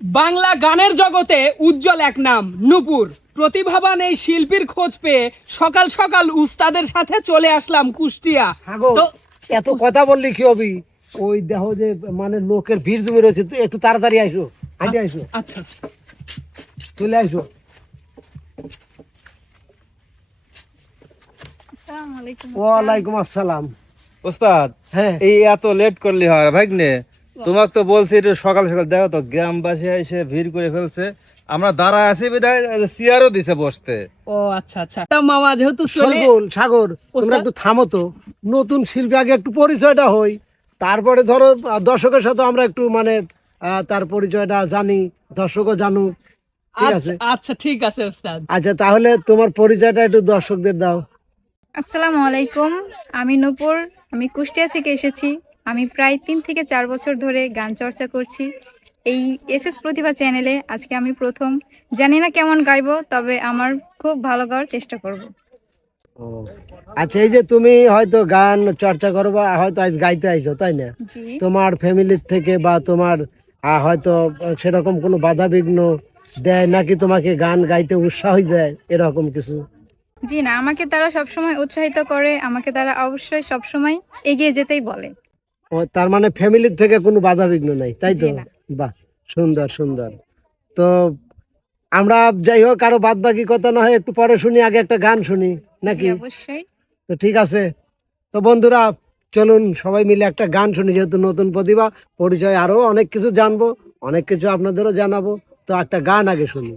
বাংলা গানের জগতে উজ্জ্বল এক নাম নূপুর। প্রতিভাবান এই শিল্পীর খোঁজ পেয়ে সকাল সকাল উস্তাদের সাথে চলে আসলাম কুষ্টিয়া। তো এত কথা বললি কি হবি? ওই দেখো যে মানে লোকের ভিড় জমে রয়েছে তুই একটু তাড়াতাড়ি আইসো হাঁটে আইসো। আচ্ছা। চলে আইসো। ওয়ালাইকুম আসসালাম। ওস্তাদ হ্যাঁ। এই এত লেট করলি হয় ভাগ্নে। তোমাকে তো বলছি একটু সকাল সকাল। দেখো তো গ্রামবাসী এসে ভিড় করে ফেলছে। আমরা দাঁড়া আছি বিধায় চেয়ারও দিছে বসতে। ও আচ্ছা আচ্ছা। তা মামা যেহেতু চলে সাগর সাগর তোমরা একটু থামো তো। নতুন শিল্পী আগে একটু পরিচয়টা হই। তারপরে ধরো দর্শকের সাথে আমরা একটু মানে আহ, তার পরিচয়টা জানি দর্শকও জানুক। ঠিক আছে? আচ্ছা আচ্ছা ঠিক আছে ওস্তাদ। আচ্ছা তাহলে তোমার পরিচয়টা একটু দর্শকদের দাও। আসসালামু আলাইকুম। আমি নূপুর আমি কুষ্টিয়া থেকে এসেছি। আমি প্রায় তিন থেকে চার বছর ধরে গান চর্চা করছি। এই এসএস প্রতিভা চ্যানেলে আজকে আমি প্রথম। জানি না কেমন গাইবো তবে আমার খুব ভালো গাওয়ার চেষ্টা করব। আচ্ছা এই যে তুমি হয়তো গান চর্চা করো বা হয়তো আজ গাইতে আইছো তাই না? তোমার ফ্যামিলির থেকে বা তোমার হয়তো সেরকম কোনো বাধা বিঘ্ন দেয় নাকি তোমাকে গান গাইতে উৎসাহ দেয় এরকম কিছু? জি না আমাকে তারা সবসময় উৎসাহিত করে আমাকে তারা অবশ্যই সবসময় এগিয়ে যেতেই বলে। ও তার মানে ফ্যামিলির থেকে কোনো বাধা বিঘ্ন নাই তাই তো? বাহ সুন্দর সুন্দর। তো আমরা যাই হোক আরও বাদ বাকি কথা না হয় একটু পরে শুনি আগে একটা গান শুনি নাকি? অবশ্যই। তো ঠিক আছে। তো বন্ধুরা চলুন সবাই মিলে একটা গান শুনি যেহেতু নতুন প্রতিভা পরিচয় আরও অনেক কিছু জানব অনেক কিছু আপনাদেরও জানাব। তো একটা গান আগে শুনি।